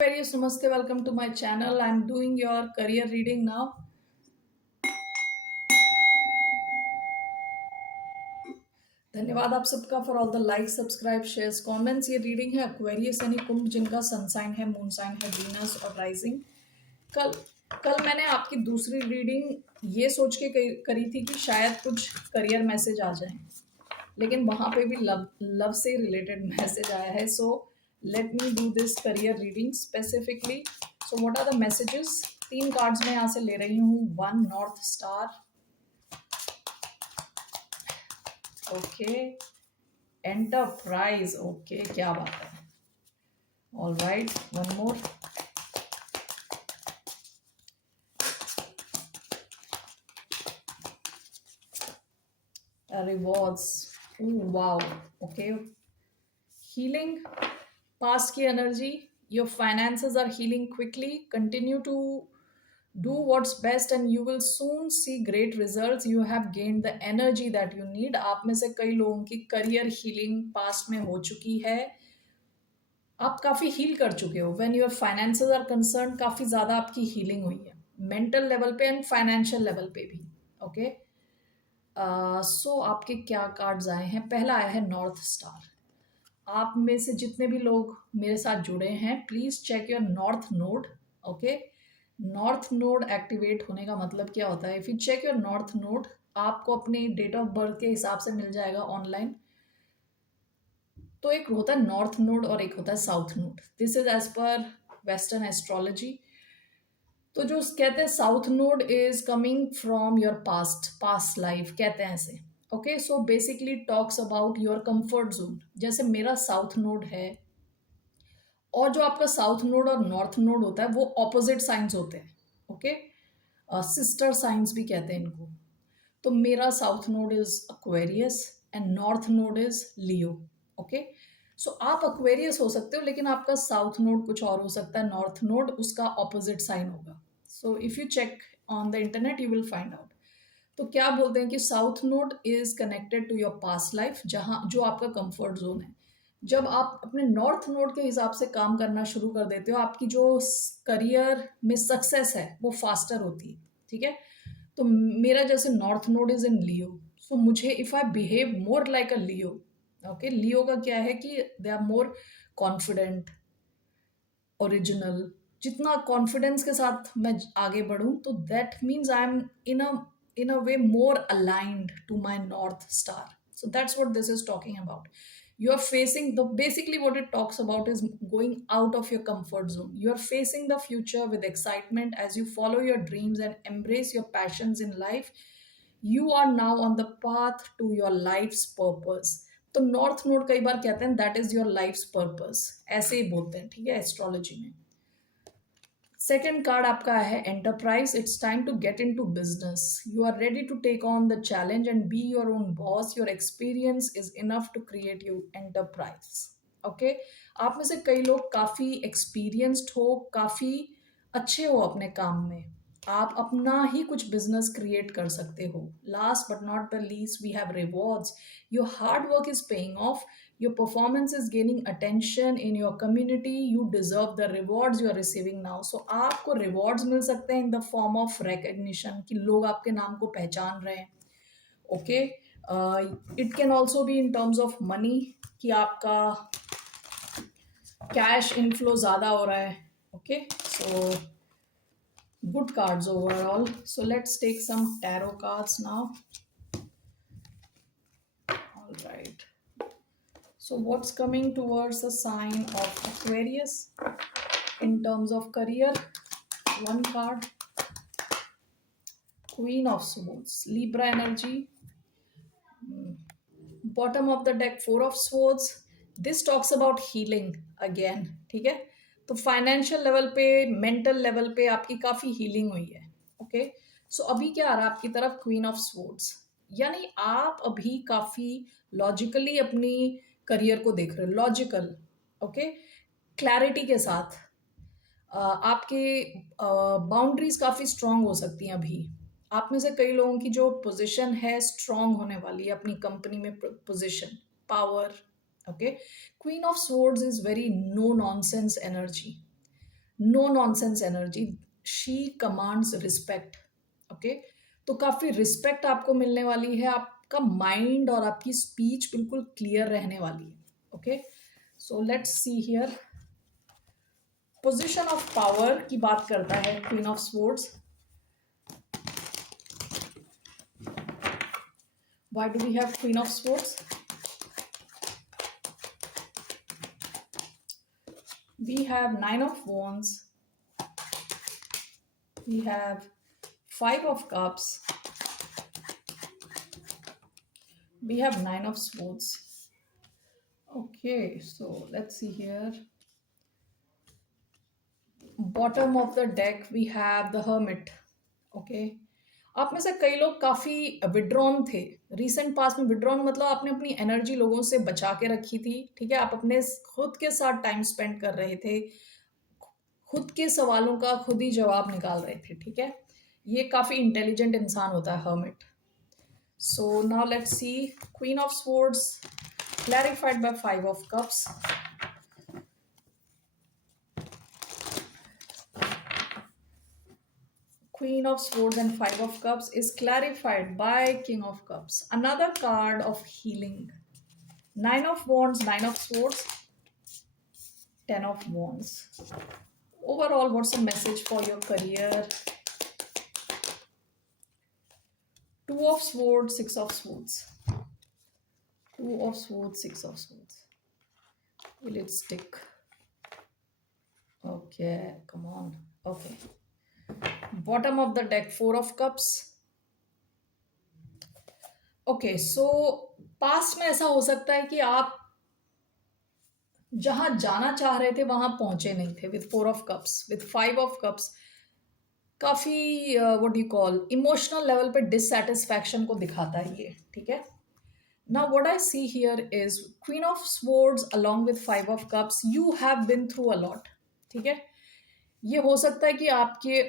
Various namaste, welcome to my channel. I'm doing your career reading now. धन्यवाद आप सबका for all the like subscribe shares comments. ये reading है Aquarius यानी कुंभ, जिनका सन साइन है, मून साइन है, वीनस और राइजिंग। कल कल मैंने आपकी दूसरी रीडिंग ये सोच के करी थी कि शायद कुछ करियर मैसेज आ जाए, लेकिन वहाँ पे भी लव लव से रिलेटेड मैसेज आया है। So let me do this career reading specifically. So what are the messages? 3 cards मैं यहाँ से ले रही हूँ। 1 north star, okay, enterprise, okay, क्या बात है। All right, 1 more, rewards, wow, okay, healing, past की energy, your finances are healing quickly, continue to do what's best and you will soon see great results. You have gained the energy that you need. आप में से कई लोगों की career healing past में हो चुकी है, आप काफ़ी हील कर चुके हो। When your finances are concern, काफ़ी ज़्यादा आपकी हीलिंग हुई है, मेंटल लेवल पे एंड फाइनेंशियल लेवल पे भी। ओके, सो आपके क्या कार्ड्स आए हैं? पहला आया है नॉर्थ स्टार। आप में से जितने भी लोग मेरे साथ जुड़े हैं, please check your north node. Okay, north node activate होने का मतलब क्या होता है? If you check your north node, आपको अपनी डेट ऑफ बर्थ के हिसाब से मिल जाएगा ऑनलाइन। तो एक होता है नॉर्थ नोड और एक होता है south node. This is as per western astrology. तो जो कहते हैं south node is coming from your past life, कहते हैं ऐसे। Okay, so basically talks about your comfort zone. जैसे मेरा साउथ नोड है, और जो आपका साउथ नोड और नॉर्थ नोड होता है वो ऑपोजिट साइंस होते हैं। ओके, सिस्टर साइंस भी कहते हैं इनको। तो मेरा south node is Aquarius and north node is Leo. Okay, so आप एक्वेरियस हो सकते हो, लेकिन आपका साउथ नोड कुछ और हो सकता है, नॉर्थ नोड उसका ऑपोजिट साइन होगा। So if you check on the internet you will find out. तो क्या बोलते हैं कि south node is connected to your past life, जहाँ जो आपका कंफर्ट जोन है। जब आप अपने नॉर्थ नोड के हिसाब से काम करना शुरू कर देते हो, आपकी जो करियर में सक्सेस है वो फास्टर होती है। ठीक है, तो मेरा जैसे north node is in Leo, so मुझे if I behave more like a Leo. Okay, Leo का क्या है कि they are more confident, original. जितना कॉन्फिडेंस के साथ मैं आगे बढ़ूं, तो that means I am in a way more aligned to my north star. So that's what this is talking about. You are facing the basically what it talks about is going out of your comfort zone. You are facing the future with excitement as you follow your dreams and embrace your passions in life. You are now on the path to your life's purpose. तो north node कई बार कहते हैं that is your life's purpose, ऐसे ही बोलते हैं। ठीक है, एस्ट्रोलॉजी में। सेकेंड कार्ड आपका है enterprise. It's time to get into business. You are ready to take on the challenge and be your own boss. Your experience is enough to create you enterprise. Okay, आप में से कई लोग काफ़ी experienced हो, काफ़ी अच्छे हो अपने काम में, आप अपना ही कुछ बिजनेस क्रिएट कर सकते हो। Last but not the least, we have rewards. Your hard work is paying off, your performance is gaining attention in your community. You deserve the rewards you are receiving now. So आपको rewards मिल सकते हैं in the form of recognition, कि लोग आपके नाम को पहचान रहे हैं। Okay, it can also be in terms of money, कि आपका कैश इनफ्लो ज़्यादा हो रहा है। Okay, so good cards overall. So let's take some tarot cards now. All right. So what's coming towards the sign of Aquarius in terms of career? One card, Queen of Swords, Libra energy. Bottom of the deck, Four of Swords. This talks about healing again. ठीक है, तो financial level पे, mental level पे आपकी काफ़ी healing हुई है। Okay, सो अभी क्या आ रहा है आपकी तरफ? क्वीन ऑफ स्वॉर्ड्स, यानी आप अभी काफ़ी लॉजिकली अपनी करियर को देख रहे हो, लॉजिकल। ओके, क्लैरिटी के साथ। आपके बाउंड्रीज काफ़ी स्ट्रांग हो सकती हैं अभी। आप में से कई लोगों की जो पोजीशन है स्ट्रांग होने वाली है अपनी कंपनी में, position, power. Okay, queen of swords is very no nonsense energy. No nonsense energy, she commands respect. Okay, तो काफ़ी रिस्पेक्ट आपको मिलने वाली है, आपका माइंड और आपकी स्पीच बिल्कुल क्लियर रहने वाली है। Okay, so let's see here. Position of power की बात करता है queen of swords. Why do we have queen of swords? We have nine of wands, we have five of cups, we have nine of swords. Okay, so let's see here. Bottom of the deck we have the hermit. Okay, आप में से कई लोग काफ़ी withdrawn थे, recent past में। Withdrawn मतलब आपने अपनी एनर्जी लोगों से बचा के रखी थी, ठीक है, आप अपने खुद के साथ टाइम स्पेंड कर रहे थे, खुद के सवालों का खुद ही जवाब निकाल रहे थे, ठीक है। ये काफ़ी इंटेलिजेंट इंसान होता है hermit. So now let's see queen of swords clarified by five of cups. Queen of swords and five of cups is clarified by king of cups, another card of healing. Nine of wands, nine of swords, 10 of wands. Overall, what's the message for your career? Two of swords, six of swords. Two of swords, six of swords. Will it stick? Okay, come on. Okay. Bottom of the deck, four of cups. Okay, so past में ऐसा हो सकता है कि आप जहां जाना चाह रहे थे वहां पहुंचे नहीं थे। With four of cups, with five of cups काफी what you call emotional level पे डिससेटिस्फैक्शन को दिखाता है ये, ठीक है। Now, what I see here is Queen of Swords along with Five of Cups. You have been through a lot. ठीक है, ये हो सकता है कि आपके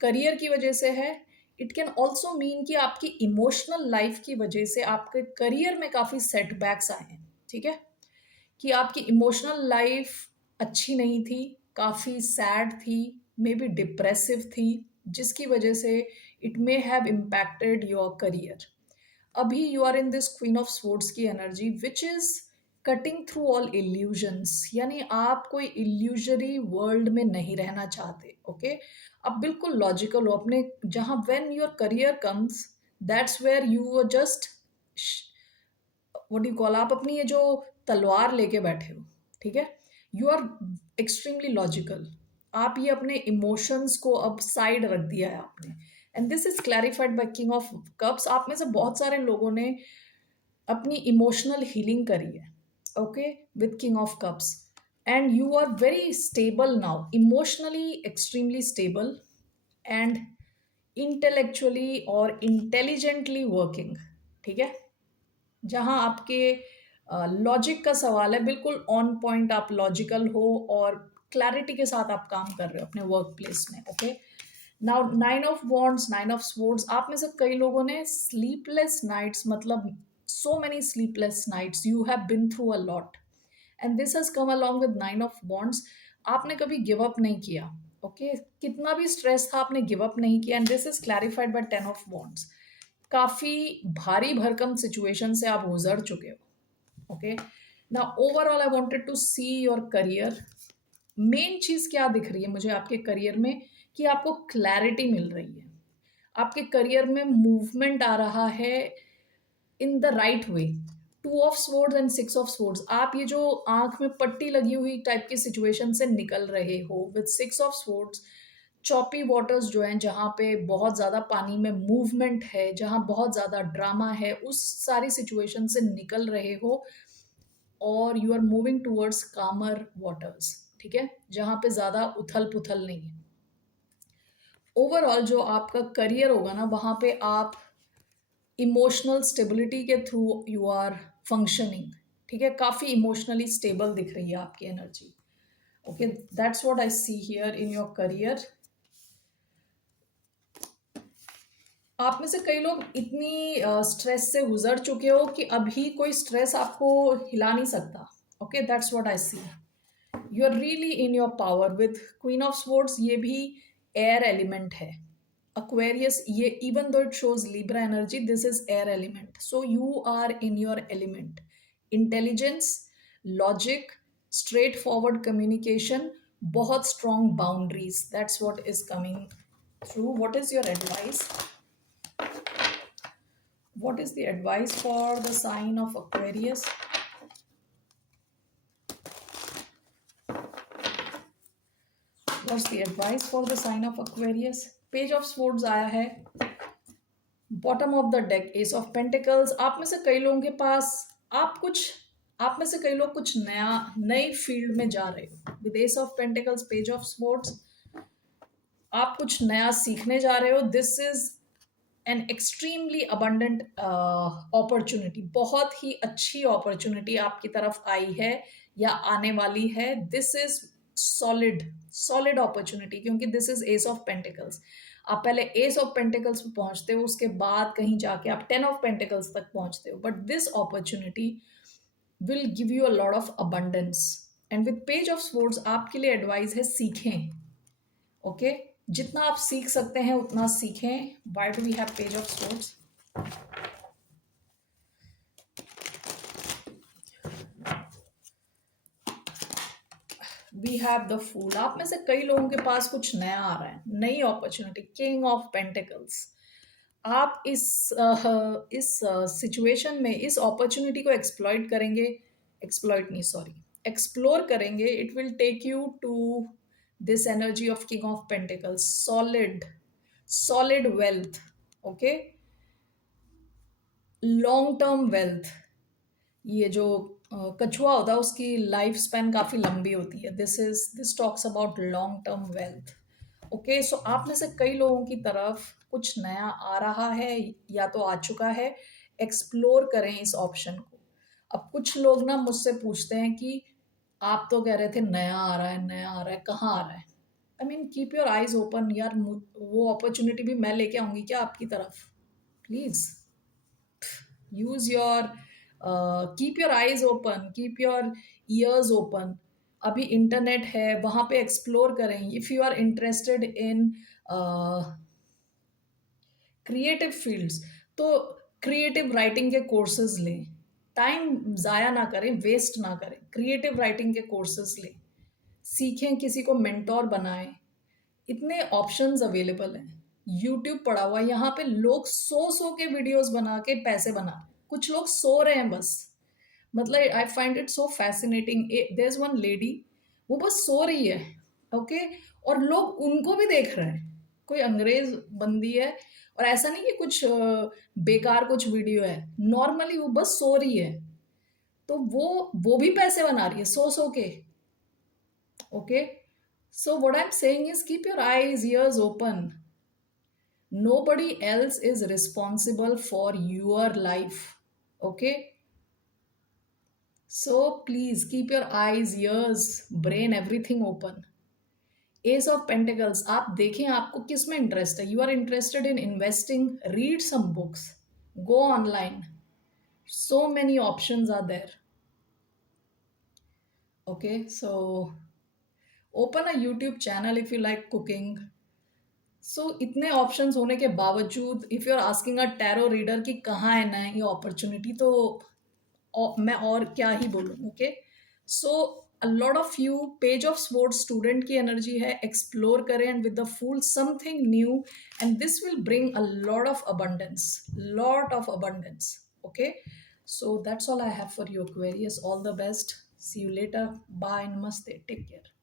करियर की वजह से है। इट कैन ऑल्सो मीन कि आपकी इमोशनल लाइफ की वजह से आपके करियर में काफ़ी सेटबैक्स आए हैं, ठीक है, कि आपकी इमोशनल लाइफ अच्छी नहीं थी, काफ़ी सैड थी, मे बी डिप्रेसिव थी, जिसकी वजह से it may have impacted your career. अभी you are in this queen of swords की energy which is cutting through all illusions, यानी आप कोई इल्यूजरी वर्ल्ड में नहीं रहना चाहते। ओके, आप बिल्कुल लॉजिकल हो अपने, जहां when your career comes that's where you are just what do you call, आप अपनी ये जो तलवार लेके बैठे हो, ठीक है, यू आर एक्सट्रीमली लॉजिकल। आप ये अपने इमोशंस को अब साइड रख दिया है आपने, and this is clarified by king of cups. आप में से बहुत सारे लोगों ने अपनी इमोशनल हीलिंग करी है, okay, with king of cups, and you are very stable now, emotionally extremely stable and intellectually और इंटेलिजेंटली वर्किंग, ठीक है। जहां आपके लॉजिक का सवाल है, बिल्कुल ऑन पॉइंट आप लॉजिकल हो और क्लैरिटी के साथ आप काम कर रहे हो अपने वर्क प्लेस में। Okay, now nine of wands, nine of swords, आप में से कई लोगों ने स्लीपलेस नाइट्स, मतलब so many sleepless nights, you have been through a lot and this has come along with nine of wands. आपने कभी गिव अप नहीं किया, ओके, कितना भी स्ट्रेस था आपने गिव अप नहीं किया, and this is clarified by ten of wands. काफ़ी भारी भरकम सिचुएशन से आप गुजर चुके हो। Okay, now overall I wanted to see your career. मेन चीज़ क्या दिख रही है मुझे आपके करियर में, कि आपको क्लैरिटी मिल रही है, आपके करियर में मूवमेंट आ रहा है in the right way. Two of swords and six of swords, आप ये जो आंख में पट्टी लगी हुई टाइप की सिचुएशन से निकल रहे हो। With six of swords, choppy waters जो हैं, जहाँ पे बहुत ज़्यादा पानी में मूवमेंट है, जहाँ बहुत ज़्यादा ड्रामा है, उस सारी सिचुएशन से निकल रहे हो और यू आर मूविंग टूवर्ड्स कामर वाटर्स, ठीक है, जहाँ पे ज़्यादा उथल पुथल नहीं है। ओवरऑल जो आपका करियर होगा ना, वहाँ पे आप इमोशनल स्टेबिलिटी के थ्रू यू आर फंक्शनिंग, ठीक है, काफ़ी इमोशनली स्टेबल दिख रही है आपकी energy. Okay, that's what I see here in your career. आप में से कई लोग इतनी स्ट्रेस से गुजर चुके हो कि अभी कोई स्ट्रेस आपको हिला नहीं सकता। Okay, that's what I see. You are really in your power with queen of swords. ये भी एयर एलिमेंट है। Aquarius, ये even though it shows Libra energy, this is air element. So you are in your element. Intelligence, logic, straightforward communication, बहुत strong boundaries. That's what is coming through. What is your advice? What is the advice for the sign of Aquarius? What's the advice for the sign of Aquarius? Page of Swords आया है, bottom of the deck S of pentacles. आप में से कई लोगों के पास आप में से कई लोग कुछ नया नई फील्ड में जा रहे हो with S of pentacles, page of sports. आप कुछ नया सीखने जा रहे हो। This is an extremely abundant opportunity. बहुत ही अच्छी अपॉर्चुनिटी आपकी तरफ आई है या आने वाली है। This is solid solid opportunity, क्योंकि this is ace of pentacles. आप पहले एस ऑफ पेंटिकल्स पे पहुंचते हो, उसके बाद कहीं जाके आप 10 ऑफ पेंटिकल्स तक पहुंचते हो, but this opportunity will give you a lot of abundance. And with page of sports आपके लिए एडवाइस है, सीखें। ओके जितना आप सीख सकते हैं उतना सीखें। Why do we have page of sports? We have the fool. आप में से कई लोगों के पास कुछ नया आ रहा है, नई अपॉर्चुनिटी, किंग ऑफ पेंटिकल्स। आप इस सिचुएशन में इस अपॉर्चुनिटी को एक्सप्लॉइट करेंगे, एक्सप्लॉइट नहीं सॉरी, एक्सप्लोर करेंगे। It will take you to this energy of king of pentacles, solid solid wealth. Okay long term wealth. ये जो कछुआ होता है उसकी लाइफ स्पैन काफ़ी लंबी होती है। This talks about long term wealth. Okay so आप में से कई लोगों की तरफ कुछ नया आ रहा है या तो आ चुका है। एक्सप्लोर करें इस ऑप्शन को। अब कुछ लोग ना मुझसे पूछते हैं कि आप तो कह रहे थे नया आ रहा है, नया आ रहा है, कहाँ आ रहा है? I mean keep your eyes open यार। वो अपॉर्चुनिटी भी मैं लेके आऊंगी क्या आपकी तरफ? Please use your keep your eyes open, keep your ears open। अभी इंटरनेट है, वहाँ पे एक्सप्लोर करें। If you are interested in creative fields तो क्रिएटिव राइटिंग के कोर्सेज लें। टाइम ज़ाया ना करें, वेस्ट ना करें, क्रिएटिव राइटिंग के कोर्सेज लें, सीखें, किसी को मेंटोर बनाएं। इतने ऑप्शंस अवेलेबल हैं। यूट्यूब पड़ा हुआ है, यहाँ पे लोग सौ के वीडियोस बना के पैसे बना रहे हैं। कुछ लोग सो रहे हैं बस। मतलब I find it so fascinating. There is one lady, वो बस सो रही है। ओके और लोग उनको भी देख रहे हैं। कोई अंग्रेज बंदी है और ऐसा नहीं कि कुछ बेकार कुछ वीडियो है, नॉर्मली वो बस सो रही है। तो वो भी पैसे बना रही है सो के। Okay so what I'm saying is keep your eyes, ears open. Nobody else is responsible for your life. Okay? So please keep your eyes, ears, brain, everything open. Ace of Pentacles, आप देखें आपको किस में interest है। You are interested in investing, read some books, go online, so many options are there. Okay, so open a YouTube channel if you like cooking. So इतने options होने के बावजूद if you are asking a tarot reader कि कहाँ है ना ये opportunity, तो मैं और क्या ही बोलूँ। Okay so a lot of you page of sports student की एनर्जी है। एक्सप्लोर करें and with the fool something new and this will bring a lot of abundance, lot of abundance. Okay so that's all I have for you Aquarius. All the best. See you later. Bye. Namaste. Take care.